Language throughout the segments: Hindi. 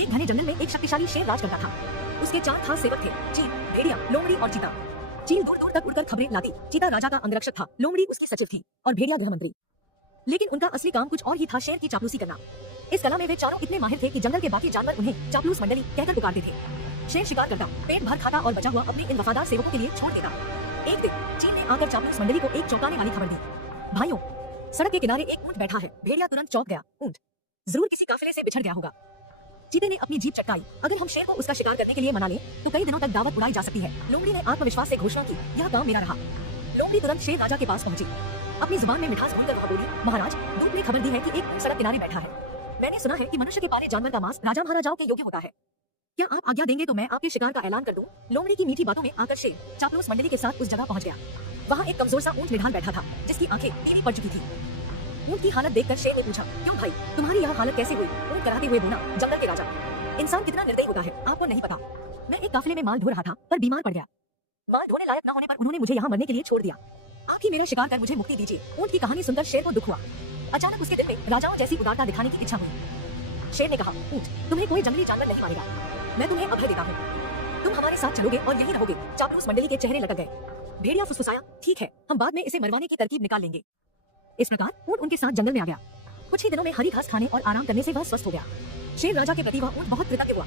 एक घने जंगल में एक शक्तिशाली शेर राज करता था। उसके 4 खास सेवक थे, चील, भेड़िया, लोमड़ी और चीता। चील दूर दूर तक उड़कर खबरें लाती, चीता राजा का अंगरक्षक था, लोमड़ी उसकी सचिव थी और भेड़िया गृह मंत्री। लेकिन उनका असली काम कुछ और ही था, शेर की चापलूसी करना। इस कला में वे चारों इतने माहिर थे कि जंगल के बाकी जानवर उन्हें चापलूस मंडली कहकर पुकारते थे। शेर शिकार करता, पेट भर खाता और बचा हुआ अपने इन वफादार सेवकों के लिए छोड़ देता। एक दिन चील ने आकर चापलूस मंडली को एक चौंकाने वाली खबर दी। भाइयों, सड़क के किनारे एक ऊंट बैठा है। भेड़िया तुरंत चौंक गया। ऊंट जरूर किसी काफिले से बिछड़ गया होगा। चीते ने अपनी जीभ चटकाई। अगर हम शेर को उसका शिकार करने के लिए मना लें तो कई दिनों तक दावत उड़ाई जा सकती है। लोमड़ी ने आत्मविश्वास से घोषणा की, यह काम मेरा रहा। लोमड़ी तुरंत शेर राजा के पास पहुंची। अपनी जुबान में मिठास भूनकर वह बोली, महाराज, दूत ने खबर दी है कि एक ऊंट सड़क किनारे बैठा है। मैंने सुना है कि मनुष्य के पाले जानवर का मांस राजा महाराजाओं के योग्य होता है। क्या आप आज्ञा देंगे तो मैं आपके शिकार का ऐलान कर दूं? लोमड़ी की मीठी बातों में आकर शेर चापलूस मंडली के साथ उस जगह पहुंच गया। वहाँ एक कमजोर सा ऊंट निढाल बैठा था, जिसकी आंखें पीली पड़ चुकी थी। ऊंट की हालत देखकर शेर ने पूछा, क्यों भाई, तुम्हारी यह हालत कैसे हुई? ऊंट कराते हुए बोला, जंगल के राजा, इंसान कितना निर्दयी होता है, आपको नहीं पता। मैं एक काफिले में माल ढो रहा था पर बीमार पड़ गया। माल ढोने लायक न होने पर उन्होंने मुझे यहाँ मरने के लिए छोड़ दिया। आप ही मेरा शिकार कर मुझे मुक्ति दीजिए। ऊंट की कहानी सुनकर शेर को दुख हुआ। अचानक उसके दिल में राजाओं जैसी उदारता दिखाने की इच्छा हुई। शेर ने कहा, ऊंट, तुम्हें कोई जंगली जानवर नहीं मारेगा। मैं तुम्हें अभय देता हूँ। तुम हमारे साथ चलोगे और यही रहोगे। चापलूस मंडली के चेहरे लटक गए। भेड़िया फुसफुसाया, ठीक है, हम बाद में इसे मरवाने की तरकीब निकाल लेंगे। इस प्रकार ऊंट उनके साथ जंगल में आ गया। कुछ ही दिनों में हरी घास खाने और आराम करने से वह स्वस्थ हो गया। शेर राजा के प्रति वह ऊंट बहुत कृतज्ञ हुआ।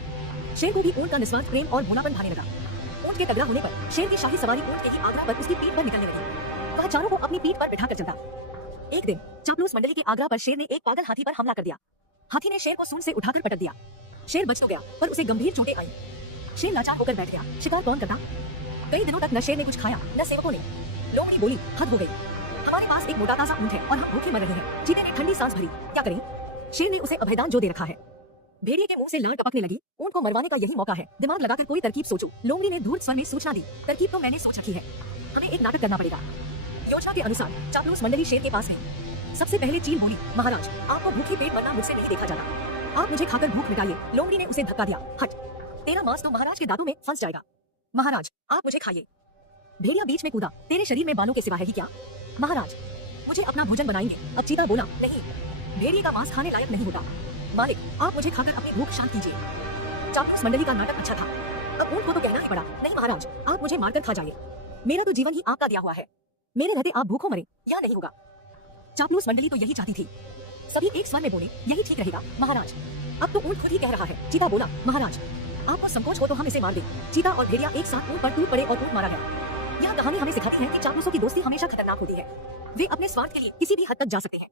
शेर को भी ऊंट का निस्वार्थ प्रेम और भोलापन भाने लगा। ऊंट के तगड़ा होने पर शेर की शाही सवारी ऊंट के ही आग्रह पर उसकी पीठ पर निकलने लगी। वह चारों को अपनी पीठ पर बिठाकर चलता। एक दिन चापलूस मंडली के आग्रह पर शेर ने एक पागल हाथी पर हमला कर दिया। हाथी ने शेर को सूंड से उठाकर पटक दिया। शेर बच तो गया पर उसे गंभीर चोटें आई। शेर लाचार होकर बैठ गया। शिकार कौन करता? कई दिनों तक न शेर ने कुछ खाया न सेवकों ने। लोमड़ी बोली, हद हो गई, हमारे पास एक मोटा ताजा ऊंट है और हम भूखे मर रहे हैं। चीते ने ठंडी सांस भरी, क्या करें? शेर ने उसे अभयदान जो दे रखा है। भेड़िए के मुंह से लार टपकने लगी। ऊंट को मरवाने का यही मौका है, दिमाग लगाकर कोई तरकीब सोचो। लोमड़ी ने धूर्त स्वर में सूचना दी, तरकीब तो मैंने सोच रखी है, हमें एक नाटक करना पड़ेगा। योजना के अनुसार चापलूस मंडली शेर के पास है। सबसे पहले चील बोली, महाराज, आपको भूखे पेट मरना मुझसे नहीं देखा जाता, आप मुझे खाकर भूख मिटाइए। लोमड़ी ने उसे धक्का दिया, हट, तेरा मांस तो महाराज के दांतों में फंस जाएगा। महाराज, आप मुझे खाइए। भेड़िया बीच में कूदा, तेरे शरीर में बालों के सिवा है ही क्या? महाराज, मुझे अपना भोजन बनाएंगे। अब चीता बोला, नहीं, भेड़िए का मांस खाने लायक नहीं होता। मालिक, आप मुझे खाकर अपनी भूख शांत कीजिए। चापलूस मंडली का नाटक अच्छा था। अब ऊंट को तो कहना ही पड़ा, नहीं महाराज, आप मुझे मारकर खा जाइए। मेरा तो जीवन ही आपका दिया हुआ है, मेरे रहते आप भूखों मरे, यह नहीं होगा। चापलूस मंडली तो यही चाहती थी। सभी एक स्वर में बोले, यही ठीक रहेगा महाराज। अब तो ऊंट खुद ही कह रहा है। चीता बोला, महाराज, आपको संकोच हो तो हम इसे मार दें। चीता और भेड़िया एक साथ ऊंट पर टूट पड़े और ऊंट मारा गया। यह कहानी हमें सिखाती है कि चापलूसों की दोस्ती हमेशा खतरनाक होती है। वे अपने स्वार्थ के लिए किसी भी हद तक जा सकते हैं।